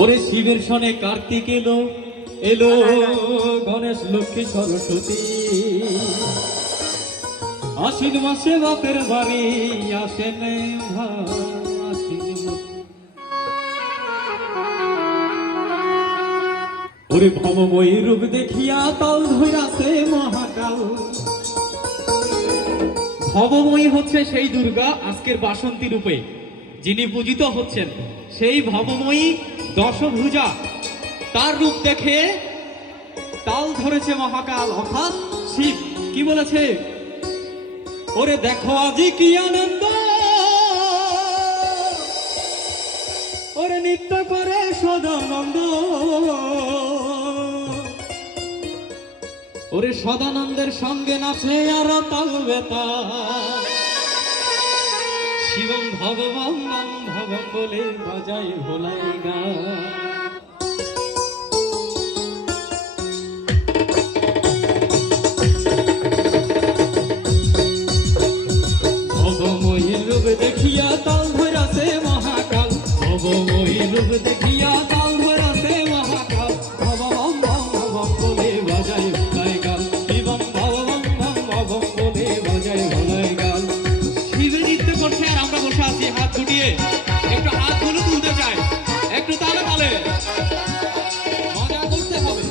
ওরে শিবের সনে কার্তিক এলো এলো, গণেশ লক্ষ্মী সরস্বতী, আশ্বিন মাসে বাপের বাড়ি আসেন ওরে ভবময়ী রূপ দেখিয়া তাল ধইরাছে মহাকাল। ভবময়ী হচ্ছে সেই দুর্গা আজকের বাসন্তী রূপে যিনি পূজিত হচ্ছেন, সেই ভবময়ী দশভুজা, তার রূপ দেখে তাল ধরেছে মহাকাল অর্থাৎ শিব। কি বলেছে? ওরে দেখো আজি কি আনন্দ, ওরে নিত্য করে সদানন্দ, ওরে সদানন্দের সঙ্গে নাচে আর তাল বেতাল। শিবম ভবম ভবম বলে বাজায় ভোলাই গান। ভবময়ী রূপ দেখিয়া তাল ধরাছে মহাকাল, ভবময়ী রূপ দেখিয়া তাল ধরাছে মহাকাল। ভবম ভবম বলে বাজায় ভোলাই গান, শিবম ভবম ভবম বলে বাজায় ভোলাই গান। শিবে নৃত্য করছে আর আমরা বসে আছি হাত ছুটিয়ে, একটু হাতগুলো তুলতে চাই, একটু তালে তালে মজা করতে হবে।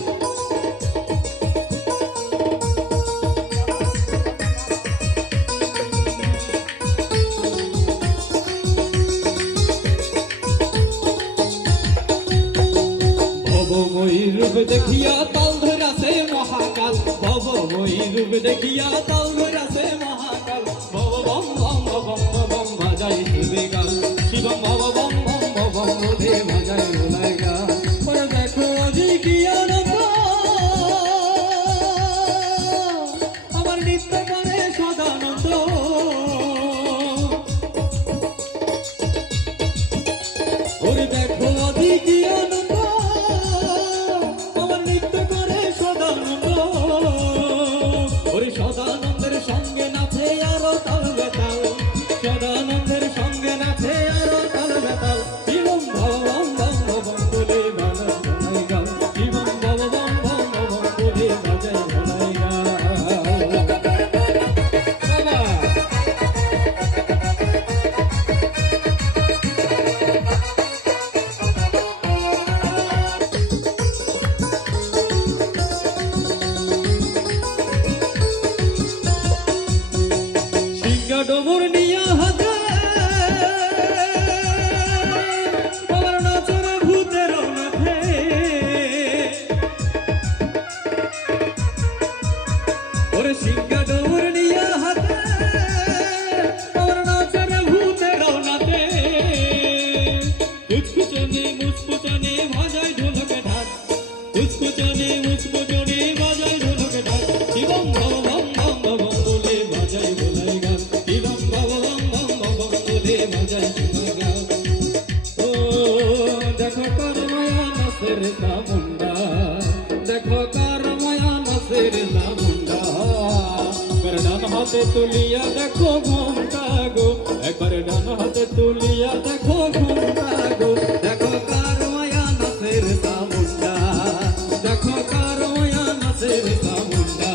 ভবময়ী রূপ দেখিয়া তাল ধরাছে মহাকাল, ভবময়ী রূপ দেখিয়া তাল ধরাছে মহাকাল। ভবম ভম ভবম ভবম বাজাই দেবে গান, শিবম ভবম ভম ভবম বলে বাজাই ভোলাই গান। ওরে দেখো আজি কি আনন্দ, আমার নিত্য করে সদানন্দ। ওরে দেখো আজি কি আনন্দ, আমার নিত্য করে সদানন্দ। ওরে সদানন্দের সঙ্গে নাচে আরো তাল বেতাল, সদানন্দের সঙ্গে নাচে আরো তাল বেতাল। শিবম ভবম ভবম বলে বাজায় ভোলাই গান, শিবম ভবম ভবম বলে বাজায় ভোলাই গান। সিংহা ডোমর নিয়া হাতে আমার নাচরে ভূতের নাথে, ওরে সিংহা ডোমর নিয়া হাতে আমার নাচরে ভূতের নাথে। কুচকুচনে মুচকুচনে বাজায় ঢোলকে ঢাক, কুচকুচনে মুচকুচনে বাজায় ঢোলকে ঢাক। শিবম ভবম ভবম বলে বাজায় ভোলাই গান, শিবম ভবম ভবম বলে বাজায় ভোলাই গান। ও দেখো কার মায়া নাচের চামুন্ডা, দেখো কার মায়া নাচের চামুন্ডা। একবার ডান হাতে তুলিয়া দেখো ঘুমটা গো, একবার ডান হাতে তুলিয়া দেখো ঘুমটা গো। দেখো কার মায়া নাচের চামুন্ডা, দেখো কার মায়া নাচের চামুন্ডা।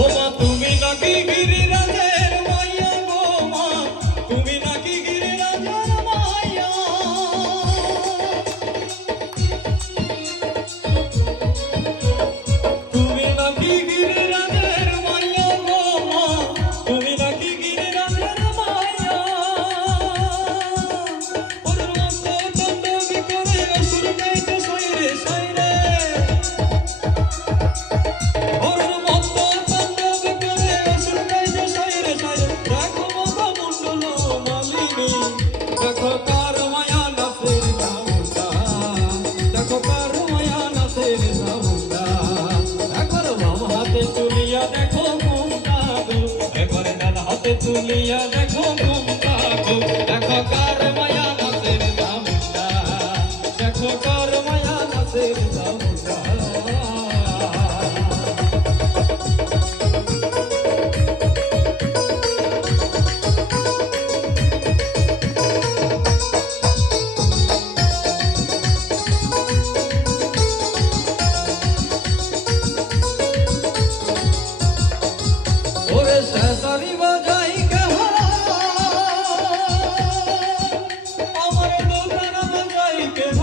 ও মা তুমি নাকি গিরিরাজের তুলিয়া দেখো ঘুমটা গো, দেখো কার মায়া নাচের দামটা, দেখো কার মায়া নাচের দামটা। ওরে শেষারি বাজাই কেহ, আমার দোকান বাজাই কেহ,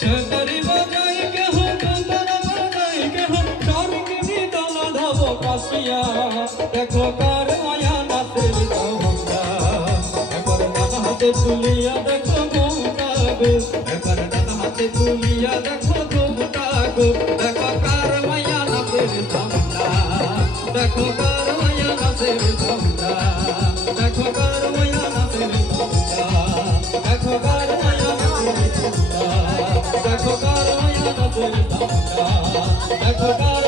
শেষারি বাজাই কেহ, দোকান বাজাই কেহ, চারিদিকে দলা ধাব কাশিয়া, দেখো কার মায়া নাচের দামটা, একবার ডান হাতে তুলিয়া দেখো ঘুমটা গো, একবার ডান হাতে তুলিয়া দেখো ঘুমটা গো, দেখো কার মায়া নাচের দামটা, দেখো কার মায়া নাচের দামটা, দেখো কার মায়া নাচের দামটা, দেখো কার মায়া নাচের দামটা, দেখো কার মায়া নাচের দামটা, দেখো কার